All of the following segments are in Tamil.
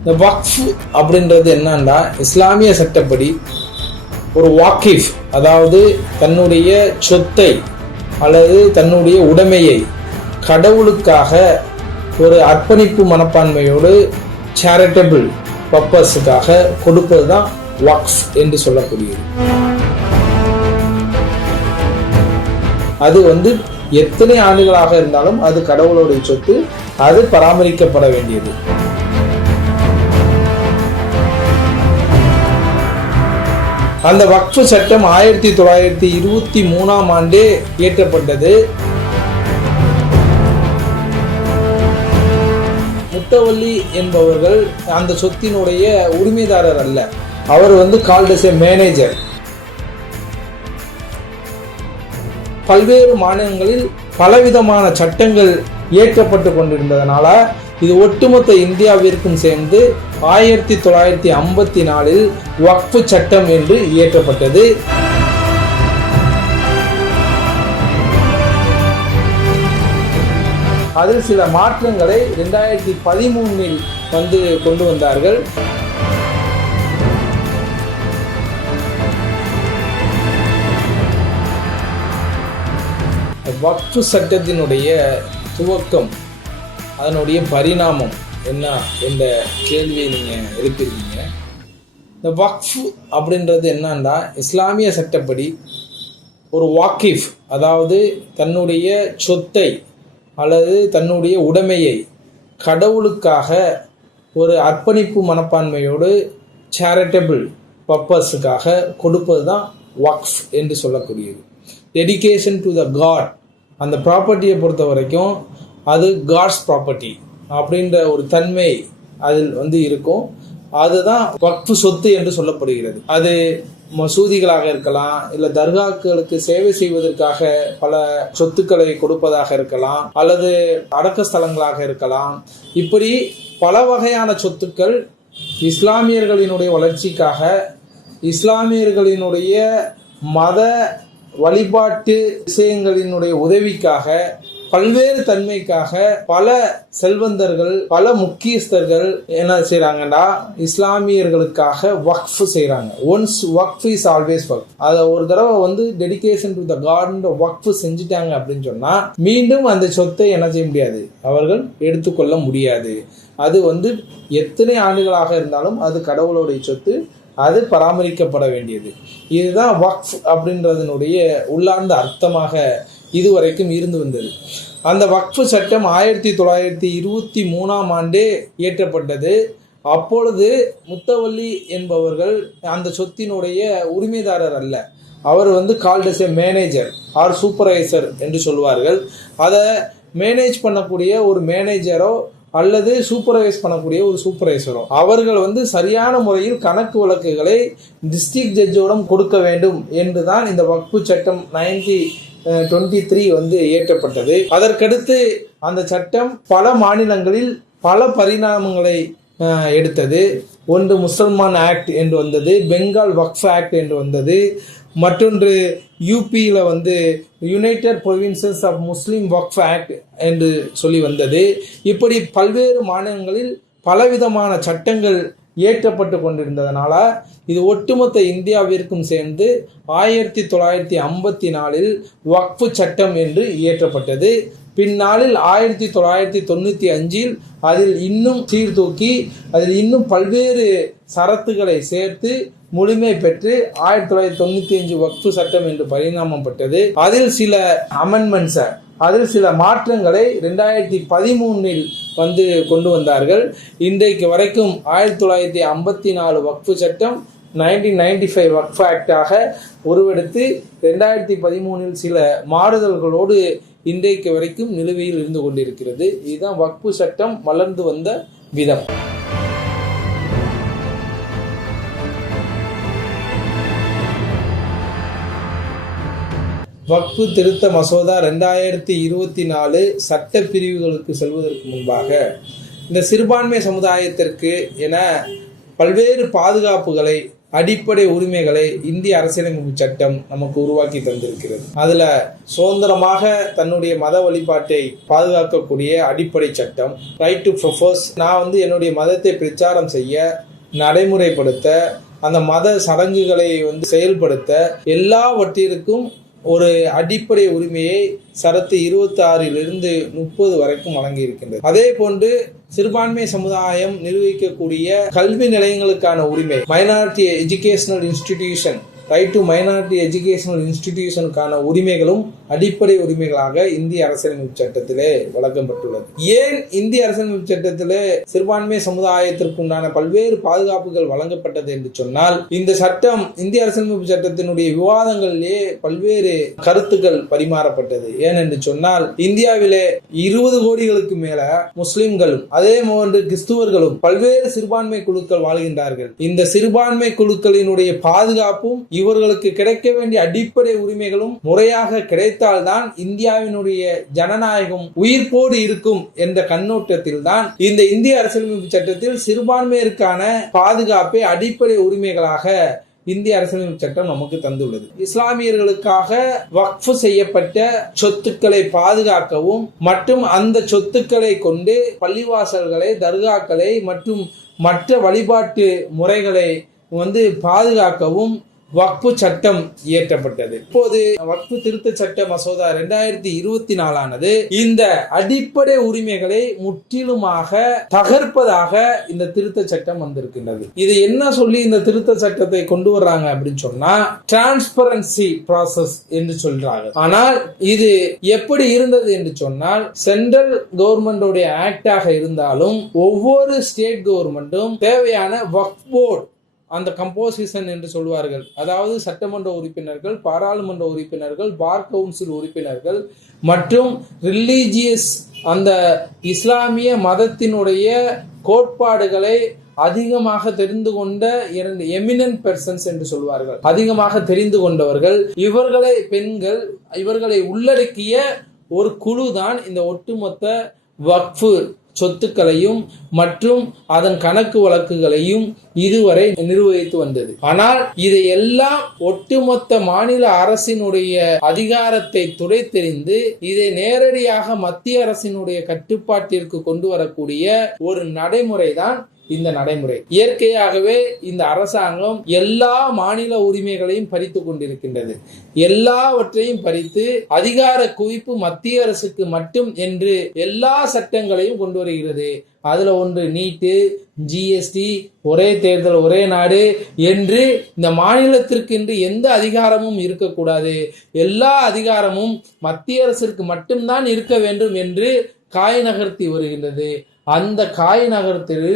இந்த வக்ஃப் அப்படின்றது என்னன்னா, இஸ்லாமிய சட்டப்படி ஒரு வாக்கிஃப், அதாவது தன்னுடைய சொத்தை அல்லது தன்னுடைய உடைமையை கடவுளுக்காக ஒரு அர்ப்பணிப்பு மனப்பான்மையோடு சேரிட்டபிள் பர்பஸுக்காக கொடுப்பது தான் வக்ஃப் என்று சொல்லக்கூடியது. அது எத்தனை ஆண்டுகளாக இருந்தாலும் அது கடவுளுடைய சொத்து, அது பராமரிக்கப்பட வேண்டியது. அந்த வக்ஃப் சட்டம் 1923 ஆண்டே இயற்றப்பட்டது. முத்தவல்லி என்பவர்கள் அந்த சொத்தினுடைய உரிமைதாரர் அல்ல. அவர் கால்ட் as a மேனேஜர். பல்வேறு மாநிலங்களில் பலவிதமான சட்டங்கள் இயற்றப்பட்டு கொண்டிருந்ததனால இது ஒட்டுமொத்த இந்தியாவிற்கும் சேர்ந்து 1954 வக்ஃப் சட்டம் என்று இயற்றப்பட்டது. அதில் சில மாற்றங்களை 2013 கொண்டு வந்தார்கள். வக்ஃப் சட்டத்தினுடைய துவக்கம், அதனுடைய பரிணாமம் என்ன என்ற கேள்வியை நீங்கள் எழுப்பியிருக்கீங்க. இந்த வக்ஃப் அப்படின்றது என்னன்னா, இஸ்லாமிய சட்டப்படி ஒரு வாக்கிஃப், அதாவது தன்னுடைய சொத்தை அல்லது தன்னுடைய உடைமையை கடவுளுக்காக ஒரு அர்ப்பணிப்பு மனப்பான்மையோடு சேரிட்டபிள் பர்பஸுக்காக கொடுப்பது தான் வக்ஃப் என்று சொல்லக்கூடியது. Dedication to the God. அந்த ப்ராப்பர்ட்டியை பொறுத்த வரைக்கும் அது காட்ஸ் ப்ராப்பர்ட்டி அப்படின்ற ஒரு தன்மை அதில் இருக்கும். அதுதான் வக்ஃப் சொத்து என்று சொல்லப்படுகிறது. அது மசூதிகளாக இருக்கலாம், இல்லை தர்காக்களுக்கு சேவை செய்வதற்காக பல சொத்துக்களை கொடுப்பதாக இருக்கலாம், அல்லது அடக்க ஸ்தலங்களாக இருக்கலாம். இப்படி பல வகையான சொத்துக்கள் இஸ்லாமியர்களினுடைய வளர்ச்சிக்காக, இஸ்லாமியர்களினுடைய மத வழிபாட்டு விஷயங்களினுடைய உதவிக்காக, பல்வேறு தன்மைக்காக பல செல்வந்தர்கள், பல முக்கியஸ்தர்கள் என்ன செய்யறாங்கன்னா, இஸ்லாமியர்களுக்காக வக்ஃப் செய்யறாங்க. ஒன்ஸ் வக்ஃப் இஸ் ஆல்வேஸ் வக்ஃப். அதை ஒரு தடவை டெடிகேஷன் டு த காட் வக்ஃப் செஞ்சுட்டாங்க அப்படின்னு சொன்னா மீண்டும் அந்த சொத்தை என்ன செய்ய முடியாது, அவர்கள் எடுத்துக்கொள்ள முடியாது. அது எத்தனை ஆண்டுகளாக இருந்தாலும் அது கடவுளுடைய சொத்து, அது பராமரிக்கப்பட வேண்டியது. இதுதான் வக்ஃப் அப்படின்றதனுடைய உள்ளார்ந்த அர்த்தமாக இதுவரைக்கும் இருந்து வந்தது. அந்த வக்ஃப் சட்டம் 1923 ஆண்டே இயற்றப்பட்டது. அப்பொழுது முத்தவல்லி என்பவர்கள் அந்த சொத்தினுடைய உரிமைதாரர் அல்ல. அவர் called as a manager or supervisor என்று சொல்வார்கள். அதை மேனேஜ் பண்ணக்கூடிய ஒரு மேனேஜரோ அல்லது சூப்பர்வைஸ் பண்ணக்கூடிய ஒரு சூப்பர்வைசரோ அவர்கள் சரியான முறையில் கணக்கு வழக்குகளை டிஸ்ட்ரிக்ட் ஜட்ஜோடம் கொடுக்க வேண்டும் என்றுதான் இந்த வக்ஃப் சட்டம் 1923 இயற்றப்பட்டது. அதற்கடுத்து அந்த சட்டம் பல மாநிலங்களில் பல பரிணாமங்களை எடுத்தது. ஒன்று முசல்மான் ஆக்ட் என்று வந்தது, பெங்கால் வக்ஃப் ஆக்ட் என்று வந்தது, மற்றொன்று யூபியில் United Provinces of Muslim Waqf act என்று சொல்லி வந்தது. இப்படி பல்வேறு மாநிலங்களில் பலவிதமான சட்டங்கள் இயற்றப்பட்டு கொண்டிருந்ததனால இது ஒட்டுமொத்த இந்தியாவிற்கும் சேர்ந்து 1954 வக்ஃப் சட்டம் என்று இயற்றப்பட்டது. பின்னாளில் 1995 அதில் இன்னும் சீர்தூக்கி அதில் இன்னும் பல்வேறு சரத்துகளை சேர்த்து முழுமை பெற்று 1995 வக்ஃப் சட்டம் என்று பரிணாமப்பட்டது. அதில் சில அமெண்ட்மெண்ட்ஸை, அதில் சில மாற்றங்களை 2013 கொண்டு வந்தார்கள். இன்றைக்கு வரைக்கும் 1954 வக்ஃப் சட்டம் 1995 வக்ஃப் ஆக்டாக உருவெடுத்து 2013 சில மாறுதல்களோடு இன்றைக்கு வரைக்கும் நிலுவையில் இருந்து கொண்டிருக்கிறது. இதுதான் வக்ஃப் சட்டம் வளர்ந்து வந்த விதம். வக்ஃப் திருத்த மசோதா 2024 சட்ட பிரிவுகளுக்கு செல்வதற்கு முன்பாக இந்த சிறுபான்மை சமுதாயத்திற்கு என பல்வேறு பாதுகாப்புகளை அடிப்படை உரிமைகளை இந்திய அரசியலமைப்பு சட்டம் நமக்கு உருவாக்கி தந்திருக்கிறது. அதுல சுதந்திரமாக தன்னுடைய மத வழிபாட்டை பாதுகாக்கக்கூடிய அடிப்படை சட்டம், ரைட் டு ப்ரொபோஸ், நான் என்னுடைய மதத்தை பிரச்சாரம் செய்ய, நடைமுறைப்படுத்த, அந்த மத சடங்குகளை செயல்படுத்த, எல்லாவற்றிற்கும் ஒரு அடிப்படை உரிமையை சரத்து 26 30 வரைக்கும் வழங்கி இருக்கின்றது. அதே போன்று சிறுபான்மை சமுதாயம் நிர்வகிக்கக்கூடிய கல்வி நிலையங்களுக்கான உரிமை, minority educational institution, right to minority educational இன்ஸ்டிடியூஷனுக்கான உரிமைகளும் அடிப்படை உரிமைகளாக இந்திய அரசியலமைப்பு சட்டத்திலே வழங்கப்பட்டுள்ளது. ஏன் இந்திய அரசியலமைப்பு சட்டத்திலே சிறுபான்மை சமுதாயத்திற்கு உண்டான பல்வேறு பாதுகாப்புகள் வழங்கப்பட்டது என்று சொன்னால், இந்த சட்டம் இந்திய அரசியலமைப்பு சட்டத்தினுடைய விவாதங்களிலே பல்வேறு கருத்துக்கள் பரிமாறப்பட்டது. ஏனென்று சொன்னால், இந்தியாவிலே 20 கோடிகளுக்கு மேல முஸ்லிம்களும் அதே போன்று கிறிஸ்துவர்களும் பல்வேறு சிறுபான்மை குழுக்கள் வாழ்கின்றார்கள். இந்த சிறுபான்மை குழுக்களினுடைய பாதுகாப்பும் இவர்களுக்கு கிடைக்க வேண்டிய அடிப்படை உரிமைகளும் முறையாக கிடைத்தால்தான் இந்தியாவினுடைய ஜனநாயகம் உயிர்ப்போடு இருக்கும் என்ற கண்ணோட்டத்தில் தான் இந்த இந்திய அரசியலமைப்பு சட்டத்தில் சிறுபான்மையருக்கான பாதுகாப்பை அடிப்படை உரிமைகளாக இந்திய அரசியலமைப்பு சட்டம் நமக்கு தந்துள்ளது. இஸ்லாமியர்களுக்காக வக்ஃப் செய்யப்பட்ட சொத்துக்களை பாதுகாக்கவும் மற்றும் அந்த சொத்துக்களை கொண்டு பள்ளிவாசல்களை, தர்காக்களை மற்றும் மற்ற வழிபாட்டு முறைகளை பாதுகாக்கவும் வக்ஃபு சட்டம் இயற்றப்பட்டது. இப்போது வக்ஃபு திருத்த சட்ட மசோதா 2024 இந்த அடிப்படை உரிமைகளை முற்றிலுமாக தகர்ப்பதாக இந்த திருத்த சட்டம் வந்திருக்கின்றது. இது என்ன சொல்லி இந்த திருத்த சட்டத்தை கொண்டு வர்றாங்க அப்படின்னு சொன்னா, டிரான்ஸ்பரன்சி ப்ராசஸ் என்று சொல்றாங்க. ஆனால் இது எப்படி இருந்தது என்று சொன்னால், சென்ட்ரல் கவர்மெண்டோட ஆக்டாக இருந்தாலும் ஒவ்வொரு ஸ்டேட் கவர்மெண்ட்டும் தேவையான வக்ஃப் போர்டு, அந்த கம்போசிஷன் என்று சொல்வார்கள், அதாவது சட்டமன்ற உறுப்பினர்கள், பாராளுமன்ற உறுப்பினர்கள், பார் கவுன்சில் உறுப்பினர்கள் மற்றும் ரிலீஜியஸ், அந்த இஸ்லாமிய மதத்தினுடைய கோட்பாடுகளை அதிகமாக தெரிந்து கொண்ட 2 எமினன்ட் பெர்சன்ஸ் என்று சொல்வார்கள், அதிகமாக தெரிந்து கொண்டவர்கள், இவர்களை பெண்கள், இவர்களை உள்ளடக்கிய ஒரு குழு தான் இந்த ஒட்டுமொத்த வக்ஃபு சொத்துக்களையும் மற்றும் அதன் கணக்கு வழக்குகளையும் இதுவரை நிர்வகித்து வந்தது. ஆனால் இதையெல்லாம் ஒட்டுமொத்த மாநில அரசினுடைய அதிகாரத்தை துடைத்தெறிந்து இதை நேரடியாக மத்திய அரசினுடைய கட்டுப்பாட்டிற்கு கொண்டு வரக்கூடிய ஒரு நடைமுறைதான் இந்த நடைமுறை. இயற்கையாகவே இந்த அரசாங்கம் எல்லா மாநில உரிமைகளையும் பறித்து கொண்டிருக்கின்றது. எல்லாவற்றையும் பறித்து அதிகார குவிப்பு மத்திய அரசுக்கு மட்டும் என்று எல்லா சட்டங்களையும் கொண்டு வருகிறது. அதுல ஒன்று நீட்டு, ஜிஎஸ்டி, ஒரே தேர்தல் ஒரே நாடு என்று இந்த மாநிலத்திற்கு என்று எந்த அதிகாரமும் இருக்கக்கூடாது, எல்லா அதிகாரமும் மத்திய அரசிற்கு மட்டும்தான் இருக்க வேண்டும் என்று காய் நகர்த்தி வருகின்றது. அந்த காய் நகரத்தில்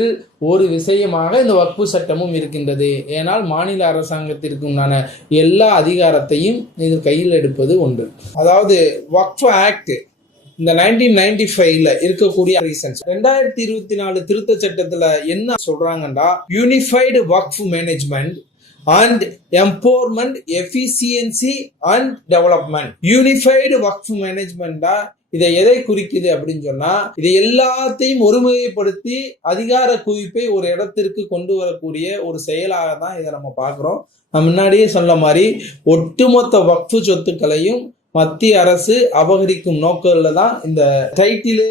ஒரு விஷயமாக இந்த வக்ஃபு சட்டமும் இருக்கின்றது. ஏனால் மாநில அரசாங்கத்திற்கு உண்டான எல்லா அதிகாரத்தையும் இது கையில் எடுப்பது ஒன்று. அதாவது வக்ஃபு ஆக்ட் இந்த 1995 இருக்கக்கூடிய ரீசன்ஸ், 2024 திருத்த சட்டத்துல என்ன சொல்றாங்கன்னா, unified Waqf management and empowerment, efficiency and development. Unified Waqf மேனேஜ்மெண்டா இதை எதை குறிக்குது அப்படின்னு சொன்னா, இதை எல்லாத்தையும் ஒருமுறைப்படுத்தி அதிகார குவிப்பை ஒரு இடத்திற்கு கொண்டு வரக்கூடிய ஒரு செயலாக தான் இதை நம்ம பார்க்கிறோம். நான் முன்னாடியே சொன்ன மாதிரி ஒட்டுமொத்த வக்ஃபு சொத்துக்களையும் மத்திய அரசு அபகரிக்கும் நோக்கத்துல தான் இந்த டைட்டிலே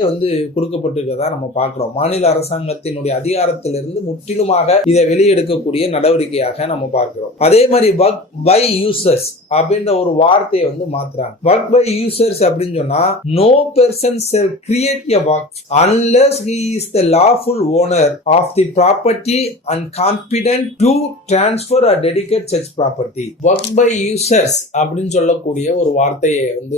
கொடுக்கப்பட்டிருக்கிறதா நம்ம பார்க்கிறோம். மாநில அரசாங்கத்தினுடைய அதிகாரத்திலிருந்து முற்றிலுமாக இதை வெளியெடுக்கக்கூடிய நடவடிக்கையாக நம்ம பார்க்கிறோம். அதே மாதிரி வக்ஃப் பை யூசர்ஸ் அப்படின்ற ஒரு வார்த்தையை மாத்துறாங்க. வக்ஃப் பை யூசர்ஸ் அப்படின்னு சொன்னா, no person shall create a வக்ஃப் unless he is the lawful owner of the property and competent to transfer or dedicate such property. வக்ஃப் பை யூசர்ஸ் அப்படின்னு சொல்லக்கூடிய ஒரு வார்த்தை இவங்க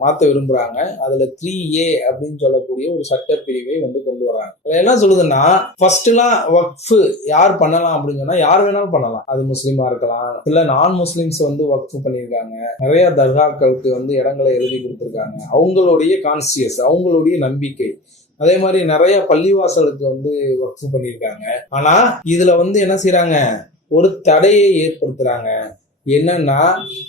மாத்த விரும்புறாங்க. அதுல 3A அப்படின்னு சொல்லக்கூடிய ஒரு சட்ட பிரிவை கொண்டு வராங்க. என்ன சொல்லுதுன்னா, ஃபர்ஸ்ட்லாம் வக்ஃப் யார் பண்ணலாம் அப்படின்னு சொன்னா, யார் வேணாலும் பண்ணலாம். அது முஸ்லிமா இருக்கலாம், இல்ல நான் முஸ்லிம்ஸ் வக்ஃப் பண்ணிருக்காங்க. நிறைய தர்காக்களுக்கு இடங்களை எழுதி கொடுத்திருக்காங்க. அவங்களுடைய கான்சியஸ், அவங்களுடைய நம்பிக்கை. அதே மாதிரி நிறைய பள்ளிவாசலுக்கு வக்ஃப் பண்ணிருக்காங்க. ஆனா இதுல என்ன செய்யறாங்க, ஒரு தடையை ஏற்படுத்துறாங்க. என்னன்னா,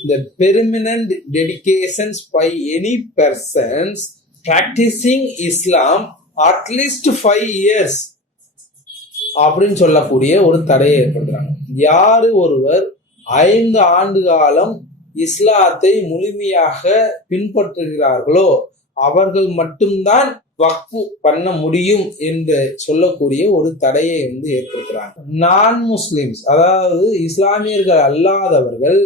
the permanent dedications by any persons practicing Islam at least 5 years அப்படின்னு சொல்லக்கூடிய ஒரு தடையை ஏற்படுத்துறாங்க. யாரு ஒருவர் 5 ஆண்டு காலம் இஸ்லாத்தை முழுமையாக பின்பற்றுகிறார்களோ அவர்கள் மட்டும்தான் வக்ஃபு பண்ண முடியும் என்று சொல்லக்கூடிய ஒரு தடையை ஏற்படுத்துறாங்க. நான் முஸ்லிம்ஸ், அதாவது இஸ்லாமியர்கள் அல்லாதவர்கள்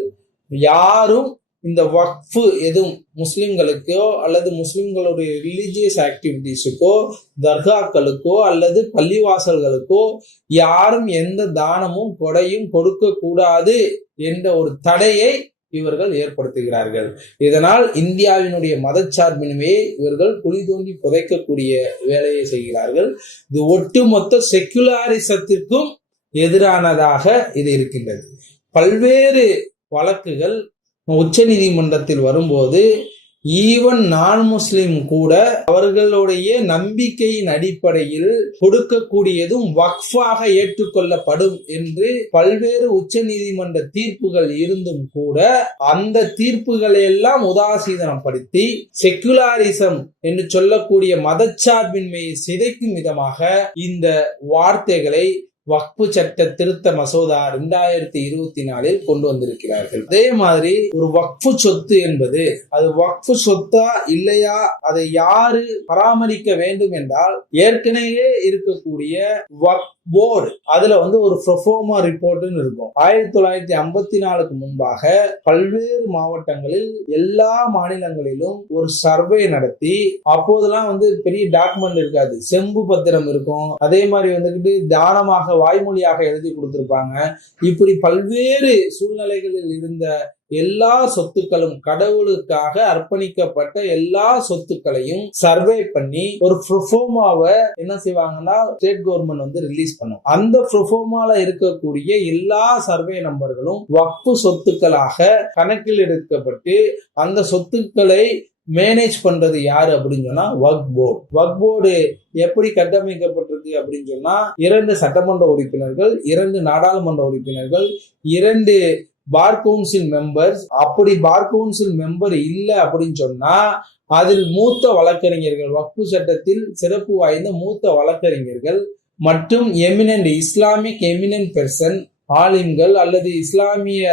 யாரும் இந்த வக்ஃபு எதுவும் முஸ்லிம்களுக்கோ அல்லது முஸ்லிம்களுடைய ரிலீஜியஸ் ஆக்டிவிட்டிஸுக்கோ தர்காக்களுக்கோ அல்லது பள்ளிவாசல்களுக்கோ யாரும் எந்த தானமும் கொடையும் கொடுக்க கூடாது என்ற ஒரு தடையை இவர்கள் ஏற்படுத்துகிறார்கள். இதனால் இந்தியாவினுடைய மதச்சார்பின்மையை இவர்கள் குழி தோண்டி புதைக்கக்கூடிய வேலையை செய்கிறார்கள். இது ஒட்டுமொத்த செக்குலாரிசத்திற்கும் எதிரானதாக இது இருக்கின்றது. பல்வேறு வழக்குகள் உச்ச நீதிமன்றத்தில் வரும்போது ஈவன் நான் முஸ்லிம் கூட அவர்களுடைய நம்பிக்கையின் அடிப்படையில் கொடுக்கக்கூடியதும் வக்ஃபாக ஏற்றுக்கொள்ளப்படும் என்று பல்வேறு உச்ச நீதிமன்ற தீர்ப்புகள் இருந்தும் கூட அந்த தீர்ப்புகளை எல்லாம் உதாசீனப்படுத்தி செக்குலாரிசம் என்று சொல்லக்கூடிய மதச்சார்பின்மையை சிதைக்கும் விதமாக இந்த வார்த்தைகளை வக்ஃபு சட்ட திருத்த மசோதா 2024 கொண்டு வந்திருக்கிறார்கள். அதே மாதிரி ஒரு வக்ஃபு சொத்து என்பது அது வக்ஃபு சொத்தா இல்லையா, அதை யாரு பராமரிக்க வேண்டும் என்றால் ஏற்கனவே இருக்கக்கூடிய வக்ஃப் போர்டு அதுல ஒரு ப்ரொஃபார்மா ரிப்போர்ட்னு இருக்கும். 1954க்கு முன்பாக பல்வேறு மாவட்டங்களில் எல்லா மாநிலங்களிலும் ஒரு சர்வே நடத்தி, அப்போதெல்லாம் பெரிய டாக்குமெண்ட் இருக்காது, செம்பு பத்திரம் இருக்கும். அதே மாதிரி தானமாக வாய்மொழியாக எழுதி கொடுத்திருப்பாங்க. இப்படி பல்வேறு சூழ்நிலைகளில் இருந்த எல்லா சொத்துக்களும், கடவுளுக்காக அர்ப்பணிக்கப்பட்ட எல்லா சொத்துக்களையும் சர்வே பண்ணி ஒரு ப்ரொஃபார்மாவை என்ன செய்வாங்கன்னா ஸ்டேட் கவர்மெண்ட் ரிலீஸ் பண்ணும். அந்த ப்ரொஃபார்மால இருக்கக்கூடிய எல்லா சர்வே நம்பர்களும் வக்ஃபு சொத்துக்களாக கணக்கில் எடுக்கப்பட்டு அந்த சொத்துக்களை மேனேஜ் பண்றது யாரு அப்படின்னு சொன்னா வக்ஃப் போர்டு. வக்ஃப் போர்டு எப்படி கட்டமைக்கப்பட்டிருக்கு அப்படின்னு சொன்னா 2 சட்டமன்ற உறுப்பினர்கள், 2 நாடாளுமன்ற உறுப்பினர்கள், 2 பார் கவுன்சில் மெம்பர்ஸ். அப்படி பார் கவுன்சில் மெம்பர் இல்ல அப்படின்னு சொன்னா அதில் மூத்த வழக்கறிஞர்கள், வக்ஃபு சட்டத்தில் சிறப்பு வாய்ந்த மூத்த வழக்கறிஞர்கள் மற்றும் எமினன்ட் இஸ்லாமிக் எமினன்ட் பெர்சன், ஆலிம்கள் அல்லது இஸ்லாமிய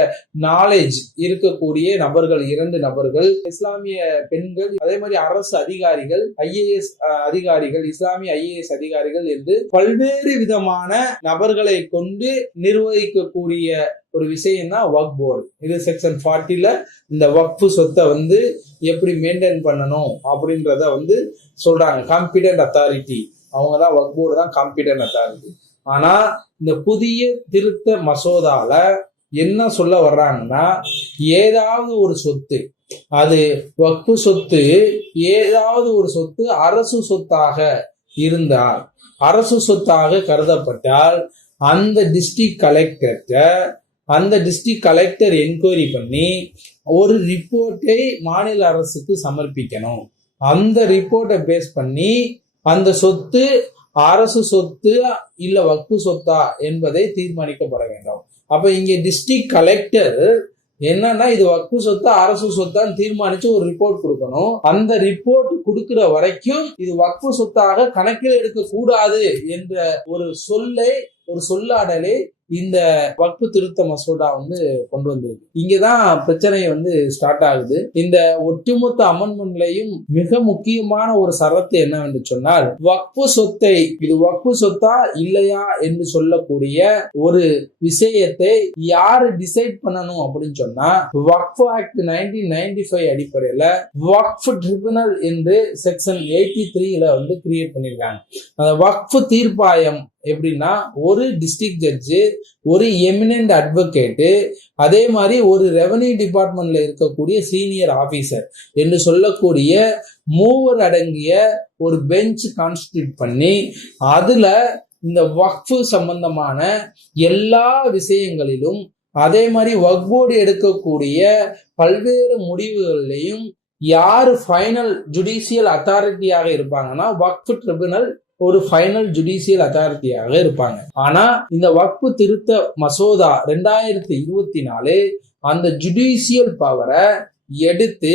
நாலேஜ் இருக்கக்கூடிய நபர்கள், 2 நபர்கள், இஸ்லாமிய பெண்கள், அதே மாதிரி அரசு அதிகாரிகள், IAS அதிகாரிகள், இஸ்லாமிய IAS அதிகாரிகள் என்று பல்வேறு விதமான நபர்களை கொண்டு நிர்வகிக்கக்கூடிய ஒரு விஷயம் தான் வக்ஃப் போர்டு. இது செக்ஷன் 40ல இந்த வக்ஃபு சொத்தை எப்படி மெயின்டைன் பண்ணணும் அப்படின்றத சொல்றாங்க. காம்பிடன்ட் அத்தாரிட்டி அவங்க தான், வக்ஃப் போர்டு தான் காம்பிடன்ட் அத்தாரிட்டி. ஆனா இந்த புதிய திருத்த மசோதால என்ன சொல்ல வர்றாங்கன்னா, ஏதாவது ஒரு சொத்து, அது வக்ஃபு சொத்து, ஏதாவது ஒரு சொத்து அரசு சொத்தாக இருந்தால், அரசு சொத்தாக கருதப்பட்டால் அந்த டிஸ்ட்ரிக்ட் கலெக்டர் என்கொயரி பண்ணி ஒரு ரிப்போர்ட்டை மாநில அரசுக்கு சமர்ப்பிக்கணும். அந்த ரிப்போர்ட்டை பேஸ் பண்ணி அந்த சொத்து அரசு சொத்து இல்ல வக்ஃபு சொத்தா என்பதை தீர்மானிக்கப்பட வேண்டும். அப்ப இங்க டிஸ்ட்ரிக்ட் கலெக்டர் என்னன்னா இது வக்ஃபு சொத்தா அரசு சொத்தான்னு தீர்மானிச்சு ஒரு ரிப்போர்ட் கொடுக்கணும். அந்த ரிப்போர்ட் கொடுக்கிற வரைக்கும் இது வக்ஃபு சொத்தாக கணக்கில் எடுக்க கூடாது என்ற ஒரு சொல்லாடலை இந்த வக்ஃபு திருத்த மசோதா கொண்டு வந்திருக்கு. இங்கதான் பிரச்சனை ஸ்டார்ட் ஆகுது. இந்த ஒட்டுமொத்த அமெண்ட்மெண்ட்லயும் மிக முக்கியமான ஒரு சரத்து என்னவென்று சொன்னால், வக்ஃபு சொத்தை இது வக்ஃபு சொத்தா இல்லையா என்று சொல்லக்கூடிய ஒரு விஷயத்தை யாரு டிசைட் பண்ணணும் அப்படின்னு சொன்னா, வக்ஃப் ஆக்ட் 1995 அடிப்படையில வக்ஃப் ட்ரிபியூனல் என்று செக்ஷன் 83ல கிரியேட் பண்ணிருக்காங்க. அந்த வக்ஃப் தீர்ப்பாயம் எப்படின்னா, ஒரு டிஸ்ட்ரிக்ட் ஜட்ஜு, ஒரு எமினன்ட் அட்வொகேட்டு, அதே மாதிரி ஒரு ரெவன்யூ டிபார்ட்மெண்ட்ல இருக்கக்கூடிய சீனியர் ஆபீசர் என்று சொல்லக்கூடிய 3 அடங்கிய ஒரு பெஞ்ச் கான்ஸ்டிடியூட் பண்ணி அதுல இந்த வக்ஃபு சம்பந்தமான எல்லா விஷயங்களிலும், அதே மாதிரி வக்ஃப் போர்டு எடுக்கக்கூடிய பல்வேறு முடிவுகளிலையும் யாரு ஃபைனல் ஜுடிஷியல் அத்தாரிட்டியாக இருப்பாங்கன்னா வக்ஃப் ட்ரிபியூனல் ஒரு ஃபைனல் ஜுடிஷியல் அத்தாரிட்டியாக இருப்பாங்க. ஆனா இந்த வக்ஃபு திருத்த மசோதா 2024 அந்த ஜுடிஷியல் பவரை எடுத்து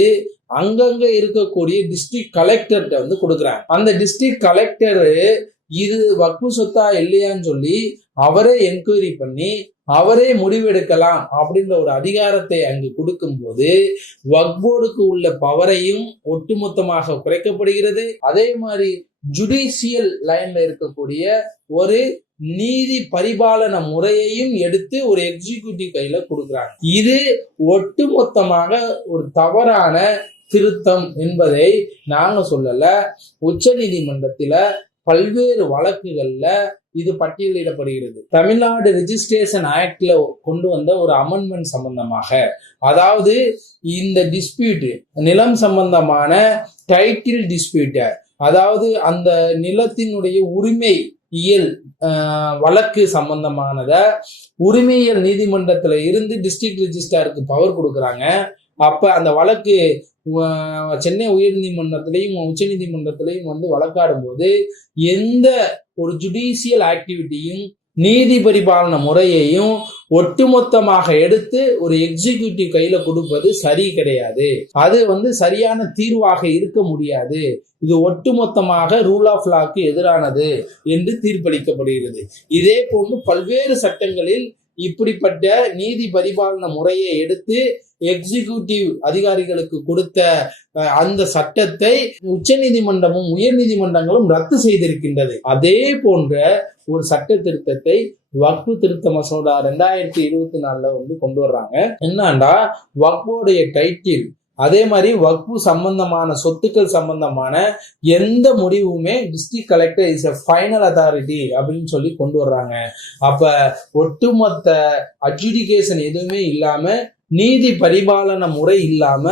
அங்கங்க இருக்கக்கூடிய டிஸ்ட்ரிக்ட் கலெக்டர்கிட்ட கொடுக்குறாங்க. அந்த டிஸ்ட்ரிக்ட் கலெக்டர் இது வக்ஃபு சொத்தா இல்லையான்னு சொல்லி அவரே என்கொயரி பண்ணி அவரே முடிவெடுக்கலாம் அப்படின்ற ஒரு அதிகாரத்தை அங்கு கொடுக்கும் போது வக்ஃப் போர்டுக்கு உள்ள பவரையும் ஒட்டுமொத்தமாக குறைக்கப்படுகிறது. அதே மாதிரி ஜுடிஷியல் லைன்ல இருக்கக்கூடிய ஒரு நீதி பரிபாலன முறையையும் எடுத்து ஒரு எக்ஸிகியூட்டிவ் கையில கொடுக்குறாங்க. இது ஒட்டுமொத்தமாக ஒரு தவறான திருத்தம் என்பதை நாங்க சொல்லல. உச்ச நீதிமன்றத்துல பல்வேறு வழக்குகள்ல இது பட்டியலிடப்படுகிறது. தமிழ்நாடு ரெஜிஸ்ட்ரேஷன் ஆக்ட்ல கொண்டு வந்த ஒரு அமெண்ட்மெண்ட் சம்பந்தமாக, அதாவது இந்த டிஸ்பியூட் நிலம் சம்பந்தமான டைட்டில் டிஸ்பியூட், அதாவது அந்த நிலத்தினுடைய உரிமை இயல் வழக்கு சம்பந்தமானத உரிமையியல் நீதிமன்றத்துல இருந்து டிஸ்ட்ரிக்ட் ரெஜிஸ்ட்ராருக்கு பவர் கொடுக்குறாங்க. அப்ப அந்த வழக்கு சென்னை உயர்நீதிமன்றத்திலையும் உச்ச நீதிமன்றத்திலையும் வந்து வழக்காடும் போது எந்த ஒரு ஜுடிஷியல் ஆக்டிவிட்டியும் நீதி பரிபாலன முறையையும் ஒட்டுமொத்தமாக எடுத்து ஒரு எக்ஸிகியூட்டிவ் கையில கொடுப்பது சரி கிடையாது. அது வந்து சரியான தீர்வாக இருக்க முடியாது. இது ஒட்டுமொத்தமாக ரூல் ஆஃப் லாக்கு எதிரானது என்று தீர்ப்பளிக்கப்படுகிறது. இதே போன்று பல்வேறு சட்டங்களில் இப்படிப்பட்ட நீதி பரிபாலன முறையை எடுத்து எக்ஸிகியூட்டிவ் அதிகாரிகளுக்கு கொடுத்த அந்த சட்டத்தை உச்ச நீதிமன்றமும் உயர் நீதிமன்றங்களும் ரத்து செய்திருக்கின்றது. அதே போன்ற ஒரு சட்ட திருத்தத்தை வக்ஃபு திருத்த மசோதா 2024 வந்து கொண்டு வர்றாங்க. என்னன்னா வக்ஃபோடைய டைட்டில், அதே மாதிரி வக்ஃபு சம்பந்தமான சொத்துக்கள் சம்பந்தமான எந்த முடிவுமே district collector is a final authority அப்படின்னு சொல்லி கொண்டு வர்றாங்க. அப்ப ஒட்டுமொத்த அட்ஜுடிகேஷன் எதுவுமே இல்லாம, நீதி பரிபாலன முறை இல்லாம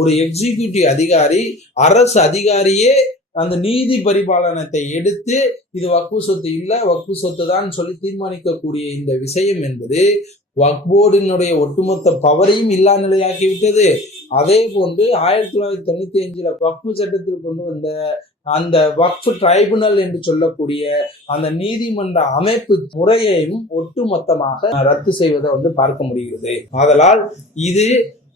ஒரு எக்ஸிகியூட்டிவ் அதிகாரி, அரசு அதிகாரியே அந்த நீதி பரிபாலனத்தை எடுத்து இது வக்ஃபு சொத்து இல்ல வக்ஃபு சொத்து தான் சொல்லி தீர்மானிக்கக்கூடிய இந்த விஷயம் என்பது வக்ஃப் போர்டினுடைய ஒட்டுமொத்த பவரையும் இல்லா நிலையாக்கிவிட்டது. அதே போன்று 1995 வக்ஃபு சட்டத்தில் கொண்டு வந்த அந்த வக்ஃப் ட்ரைபுனல் என்று சொல்லக்கூடிய அந்த நீதிமன்ற அமைப்பு முறையையும் ஒட்டுமொத்தமாக ரத்து செய்வதை வந்து பார்க்க முடிகிறது. ஆதலால் இது